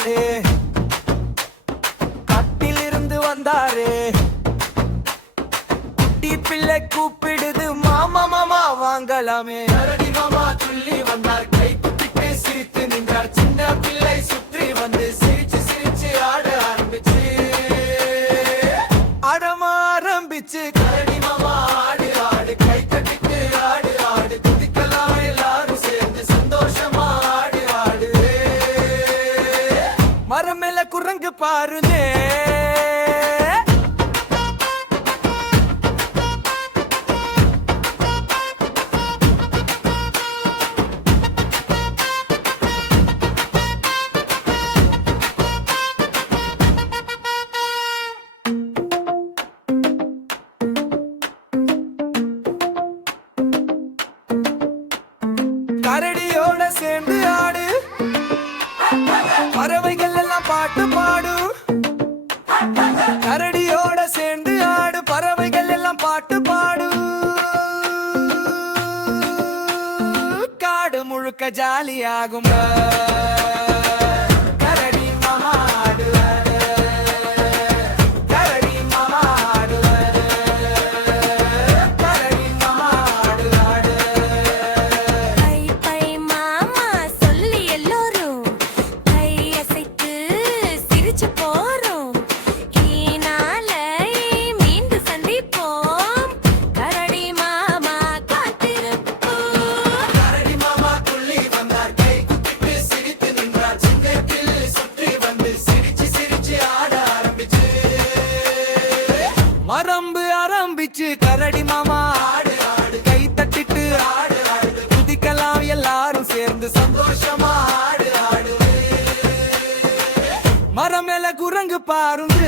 வந்தாளே, கட்டிலிருந்து வந்தாரே, குட்டி பிள்ளை கூப்பிடுது மாமா மாமா வாங்கலாமே. கரடி மாமா துள்ளி வந்தார், கை குத்திட்டு சிரித்து நின்றார். சின்ன பிள்ளை சுற்றி வந்து சிரிச்சு சிரிச்சு ஆட ஆரம்பிச்சு ஆடமா ஆரம்பிச்சு. கரடி மாமா ஆடு ஆடு, கை தட்டிட்டு ஆடு ஆடு, குதிக்கலாம் எல்லாரும் சேர்ந்து சந்தோஷமா ஆடு ஆடு. மரம் மேல குரங்கு பாருங்க, கரடியோட சேர்ந்து ஆடு, பறவைகள் எல்லாம் பாட்டு பாடு. கரடியோட சேர்ந்து ஆடு, பறவைகள் எல்லாம் பாட்டு பாடு. காடு முழுக்க ஜாலியாகும். கரடி மாமா ஆடுவாரு, கரடி மாமா ஆடுவாரு, கரடி மாமா ஆடுவாரு. பை பை மாமா சொல்லி எல்லோரும் கை அசைத்து சிரிச்சு போறோம். ஈனாலை மீண்டும் சந்திப்போம், கரடி மாமா காத்திருப்போம். கரடி மாமா துள்ளி வந்தார், கை குத்திட்டு சிரித்து நின்றார். சின்ன பிள்ளை சுற்றி வந்து சிரிச்சு சிரிச்சு ஆட ஆரம்பிச்சு மரம்பு ஆரம்பிச்சு. கரடி மாமா ஆடு ஆடு, கை தட்டிட்டு ஆடு ஆடு, குதிக்கலாம் எல்லாரும் சேர்ந்து சந்தோஷமா ஆடு ஆடு. மரம் மேல குரங்கு பாருங்க.